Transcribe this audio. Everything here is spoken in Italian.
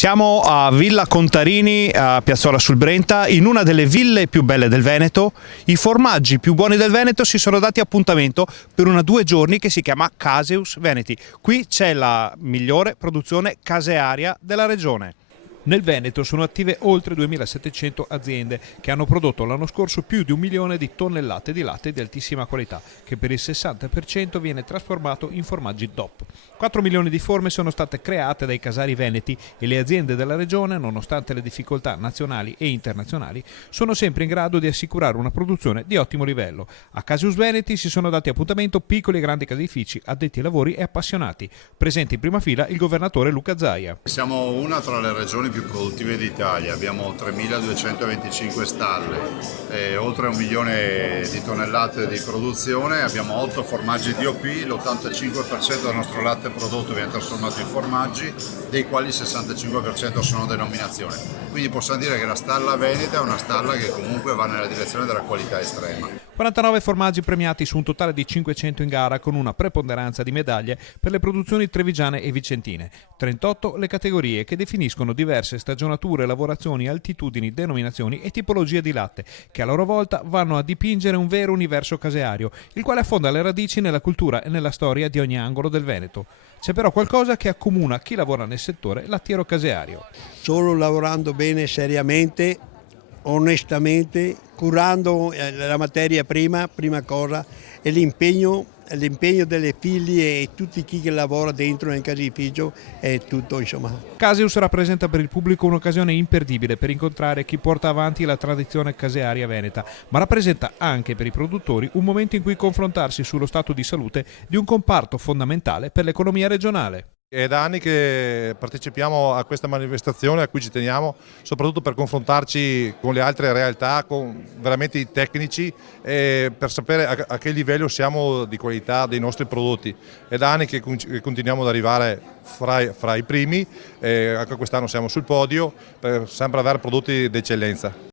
Siamo a Villa Contarini, a Piazzola sul Brenta, in una delle ville più belle del Veneto. I formaggi più buoni del Veneto si sono dati appuntamento per una 2 giorni che si chiama Caseus Veneti. Qui c'è la migliore produzione casearia della regione. Nel Veneto sono attive oltre 2700 aziende che hanno prodotto l'anno scorso più di 1 milione di tonnellate di latte di altissima qualità, che per il 60% viene trasformato in formaggi DOP. 4 milioni di forme sono state create dai casari veneti e le aziende della regione, nonostante le difficoltà nazionali e internazionali, sono sempre in grado di assicurare una produzione di ottimo livello. A Caseus Veneti si sono dati appuntamento piccoli e grandi caseifici, addetti ai lavori e appassionati. Presente in prima fila il governatore Luca Zaia. Siamo una tra le regioni più produttive d'Italia, abbiamo 3.225 stalle, oltre 1 milione di tonnellate di produzione, abbiamo 8 formaggi DOP, l'85% del nostro latte prodotto viene trasformato in formaggi, dei quali il 65% sono denominazione. Quindi possiamo dire che la stalla veneta è una stalla che comunque va nella direzione della qualità estrema. 49 formaggi premiati su un totale di 500 in gara, con una preponderanza di medaglie per le produzioni trevigiane e vicentine. 38 le categorie che definiscono diverse stagionature, lavorazioni, altitudini, denominazioni e tipologie di latte, che a loro volta vanno a dipingere un vero universo caseario, il quale affonda le radici nella cultura e nella storia di ogni angolo del Veneto. C'è però qualcosa che accomuna chi lavora nel settore lattiero-caseario. Solo lavorando bene, seriamente, onestamente, curando la materia prima cosa, e l'impegno delle figlie e tutti chi che lavora dentro nel caseificio è tutto, insomma. Caseus rappresenta per il pubblico un'occasione imperdibile per incontrare chi porta avanti la tradizione casearia veneta, ma rappresenta anche per i produttori un momento in cui confrontarsi sullo stato di salute di un comparto fondamentale per l'economia regionale. È da anni che partecipiamo a questa manifestazione a cui ci teniamo, soprattutto per confrontarci con le altre realtà, con veramente i tecnici, per sapere a che livello siamo di qualità dei nostri prodotti. È da anni che continuiamo ad arrivare fra i primi, anche quest'anno siamo sul podio per sempre avere prodotti d'eccellenza.